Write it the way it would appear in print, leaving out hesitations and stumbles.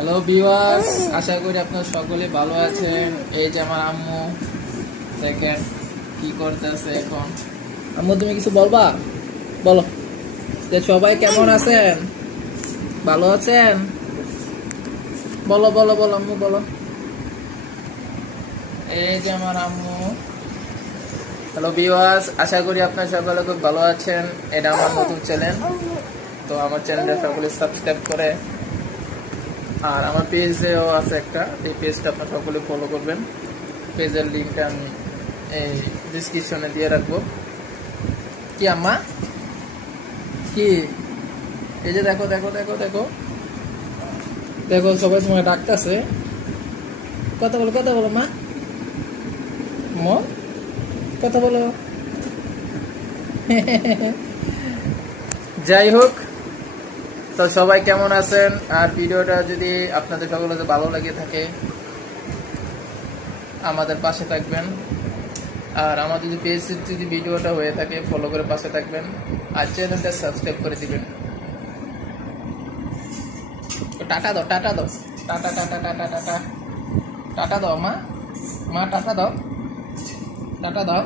Hello viewers, আশা করি আপনারা সকলে ভালো আছেন। এই যে আমার আম্মু দেখেন কি করতেছে এখন। আম্মু তুমি কিছু বলবা? বলো যে সবাই কেমন আছেন, ভালো আছেন? বলো বলো বলো আম্মু বলো। এই যে আমার আম্মু। হ্যালো ভিউয়ার্স, আশা করি আপনারা সকলে খুব ভালো আছেন। এটা আমার নতুন চ্যানেল, তো আমার চ্যানেলটা সকলে সাবস্ক্রাইব করে, আর আমার পেজেও আছে একটা, এই পেজটা আপনারা সকলে ফলো করবেন। পেজের লিঙ্কটা আমি এই ডিসক্রিপশনে দিয়ে রাখবো। কি আম্মা কি? এই যে দেখো দেখো দেখো দেখো দেখো, সবাই তোমাকে ডাকতেছে। কথা বলো কথা বলো মা, কথা বলো। যাই হোক, তো সবাই কেমন আছেন? আর ভিডিওটা যদি আপনাদের সকলে ভালো লাগে থাকে, আমাদের পাশে থাকবেন। আর আমার যদি পেজ যদি ভিডিওটা হয়ে থাকে, ফলো করে পাশে থাকবেন, আর চ্যানেলটা সাবস্ক্রাইব করে দিবেন। টাটা দাও, টাটা দাও, tata tata tata tata tata দাও মা, টাটা দাও, টাটা দাও।